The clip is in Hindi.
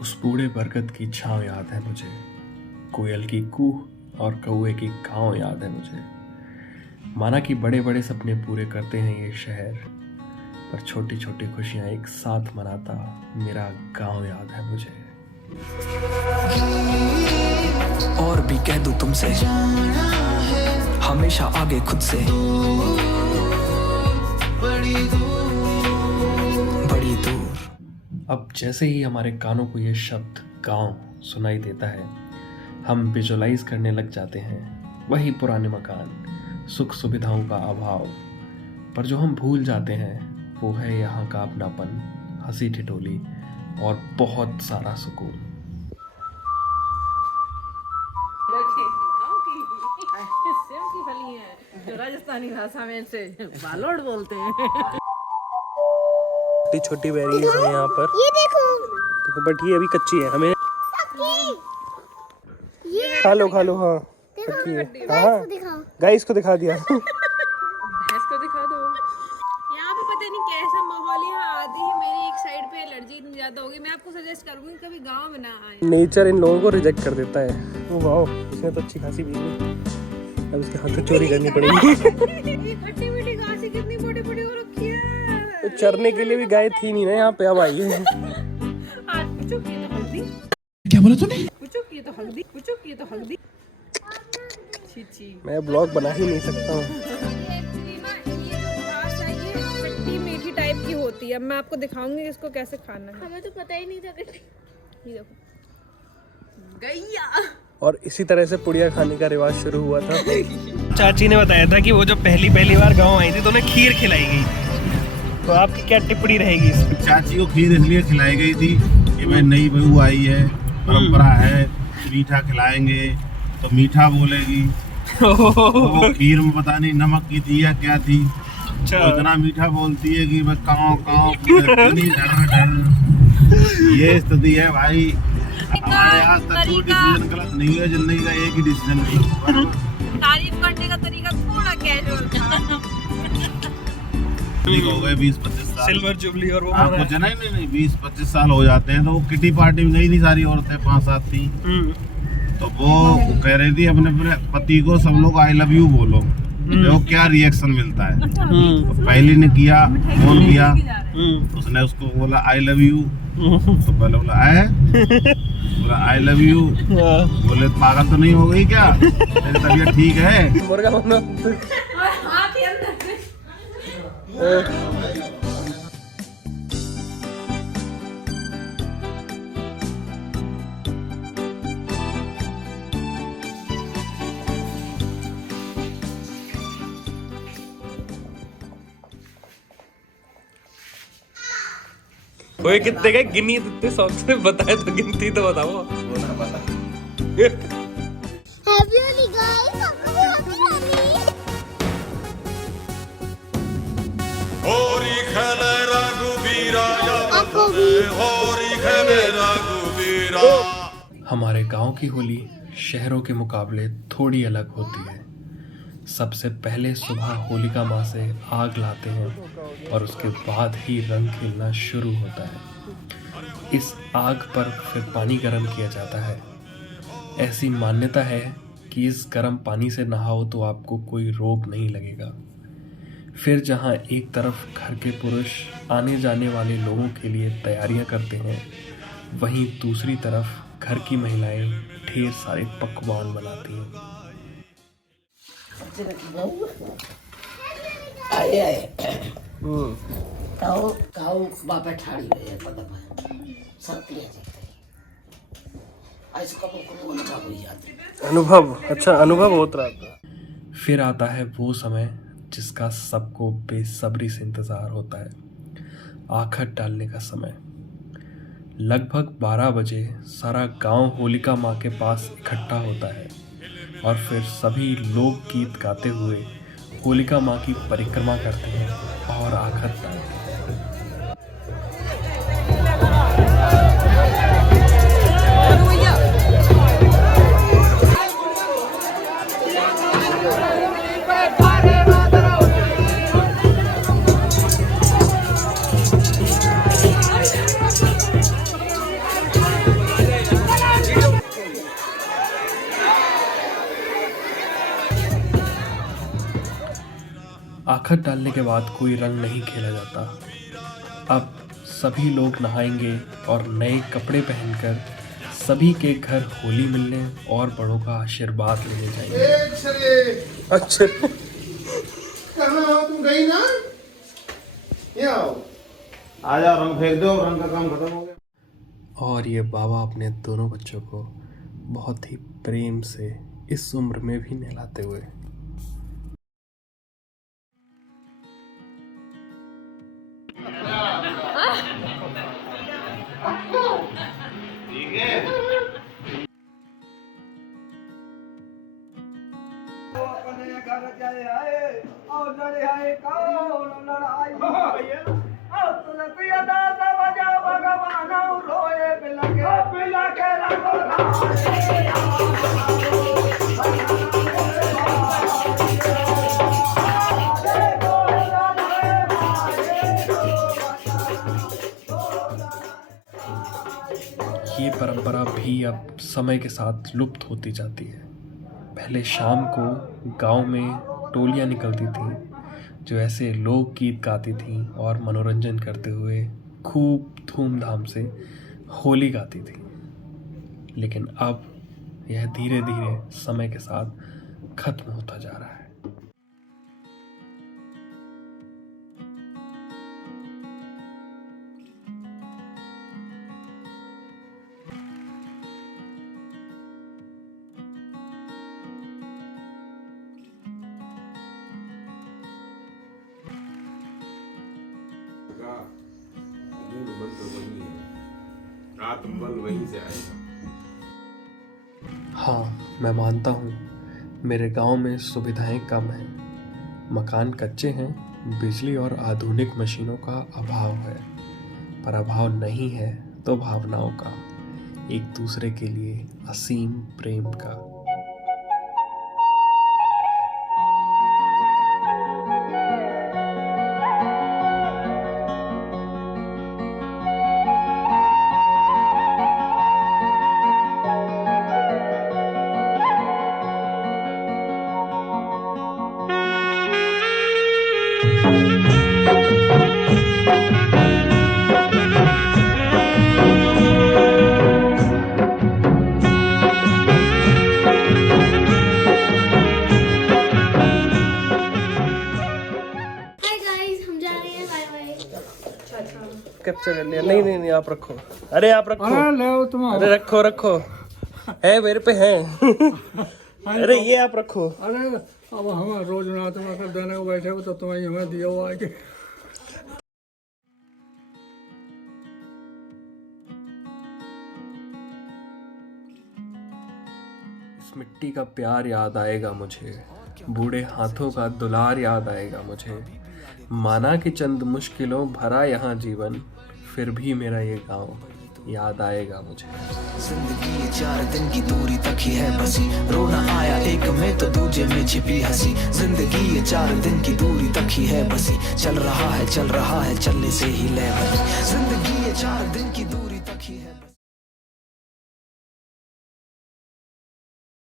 उस बूढ़े बरगद की छाँव याद है मुझे, कोयल की कूह और कौए की काँव याद है मुझे। माना कि बड़े बड़े सपने पूरे करते हैं ये शहर, पर छोटी छोटी खुशियाँ एक साथ मनाता मेरा गाँव याद है मुझे। और भी कह दूं तुमसे, हमेशा आगे खुद से, बड़ी दूर। अब जैसे ही हमारे कानों को ये शब्द गांव सुनाई देता है, हम विजुअलाइज करने लग जाते हैं वही पुराने मकान, सुख सुविधाओं का अभाव। पर जो हम भूल जाते हैं वो है यहाँ का अपनापन, हंसी ठिठोली और बहुत सारा सुकून। सेम की फली है जो राजस्थानी भाषा में इसे बालोड़ बोलते हैं। छोटी छोटी बेरीज है यहाँ पर, ये देखो बट ये अभी कच्ची है। हमें खा लो हाँ, कच्ची है। हाँ गाइस को दिखा दिया। भैंस को दिखा दो। यहाँ पे पता नहीं कैसा माहौल है, यहाँ आते ही मेरी एक साइड पे एलर्जी इतनी ज्यादा होगी। मैं आपको सजेस्ट करूंगी कभी गांव में ना आए। नेचर इन लोगों को रिजेक्ट कर देता है। ओ वाह, इसने तो अच्छी खासी भी है। अब इसके हाथ से चोरी करनी पड़ेगी। ये खट्टी मीठी घास कितनी बड़ी बड़ी हो रखी है। तो चरने के लिए भी गाय थी नहीं ना यहाँ पे, अब आई है। पूछो की तो हल्दी, क्या बोला तूने? पूछो की तो हल्दी, पूछो की तो हल्दी। छी मैं ब्लॉग बना ही नहीं सकता हूँ। एक्चुअली ना ये जो घास है ये खट्टी मीठी टाइप की होती है। मैं आपको दिखाऊंगी इसको कैसे खाना है। हमें तो पता ही नहीं था। ये देखो गैया। और इसी तरह से पुड़िया खाने का रिवाज शुरू हुआ था। चाची ने बताया था कि वो जो पहली बार गांव आई थी तो उन्हें खीर खिलाई गई। तो आपकी क्या टिप्पणी रहेगी इस पर? चाची को खीर इसलिए खिलाई गई थी कि भाई नई बहू आई है, परंपरा है, मीठा खिलाएंगे तो मीठा बोलेगी। तो वो खीर में पता नहीं नमक की थी या क्या थी, तो इतना मीठा बोलती है कि बस काँव काँव ये स्थिति है भाई। हमारे आज तक कोई डिसीजन गलत नहीं है, जिंदगी का एक ही डिसीजन नहीं। तारीफ करने का तरीका थोड़ा कैजुअल था। हो गए 20-25 साल सिल्वर जुबली और वो आपको जना ही नहीं 20-25 साल हो जाते हैं। तो वो किटी पार्टी में गई थी, सारी औरतें 5-7 थी। तो वो कह रही थी अपने पति को सब लोग आई लव यू बोलो, तो क्या रिएक्शन मिलता है। तो पहले ने किया, फोन किया, उसने उसको बोला आई लव यू। तो पहले बोला आई लव यू। बोले पागल तो नहीं हो गई क्या, मेरी तबीयत ठीक है। मुर्गा बनो। कोई कितने के गिनी इतने शौक से बताए तो गिनती तो बताओ। Happy Holi guys, happy Holi. होरी खेले रघुबीरा, आपको भी होरी खेले रघुबीरा। हमारे गांव की होली शहरों के मुकाबले थोड़ी अलग होती है। सबसे पहले सुबह होलिका माँ से आग लाते हैं और उसके बाद ही रंग खेलना शुरू होता है। इस आग पर फिर पानी गर्म किया जाता है। ऐसी मान्यता है कि इस गर्म पानी से नहाओ तो आपको कोई रोग नहीं लगेगा। फिर जहाँ एक तरफ घर के पुरुष आने जाने वाले लोगों के लिए तैयारियां करते हैं, वहीं दूसरी तरफ घर की महिलाएं ढेर सारे पकवान बनाती हैं। बापा ठाड़ी हुई है अनुभव, अच्छा अनुभव होता रहता। फिर आता है वो समय जिसका सबको बेसब्री से इंतज़ार होता है, आखत डालने का समय। लगभग 12 बजे सारा गांव होलिका माँ के पास इकट्ठा होता है और फिर सभी लोक गीत गाते हुए होलिका माँ की परिक्रमा करते हैं और आखत डालते हैं। बखत डालने के बाद कोई रंग नहीं खेला जाता। अब सभी लोग नहाएंगे और नए कपड़े पहनकर सभी के घर होली मिलने और बड़ों का आशीर्वाद लेने जाएंगे। अच्छा कहाँ हो तुम? गई ना? ये आओ, आ जाओ, रंग फेंक दो, रंग का काम खत्म हो गया। और ये बाबा अपने दोनों बच्चों को बहुत ही प्रेम से इस उम्र में भी नहलाते हुए। ये परंपरा भी अब समय के साथ लुप्त होती जाती है। पहले शाम को गांव में टोलियां निकलती थीं जो ऐसे लोकगीत गाती थीं और मनोरंजन करते हुए खूब धूमधाम से होली गाती थीं। लेकिन अब यह धीरे धीरे समय के साथ खत्म होता जा रहा है। आत्मबल वहीं से आएगा। हाँ, मैं मानता हूँ मेरे गांव में सुविधाएं कम हैं, मकान कच्चे हैं, बिजली और आधुनिक मशीनों का अभाव है, पर अभाव नहीं है तो भावनाओं का, एक दूसरे के लिए असीम प्रेम का। कैप्चर कर लिया। नहीं नहीं नहीं, आप रखो। अरे आप रखो। अरे रखो रखो, है मेरे पे है। अरे ये आप रखो। अरे अब हम रोज ना तुम अगर देने को बैठे हो तो तुम्हें हमें दिया हुआ है कि इस मिट्टी का प्यार याद आएगा मुझे, बूढ़े हाथों का दुलार याद आएगा मुझे। माना कि चंद मुश्किलों भरा यहाँ जीवन, फिर भी मेरा ये गांव याद आएगा मुझे। जिंदगी ये 4 दिन की दूरी तक ही है बसी, रोना आया एक में तो दूजे में छिपी हंसी। जिंदगी ये 4 दिन की दूरी तक ही है बसी, चल रहा है चलने से ही लय बनी। जिंदगी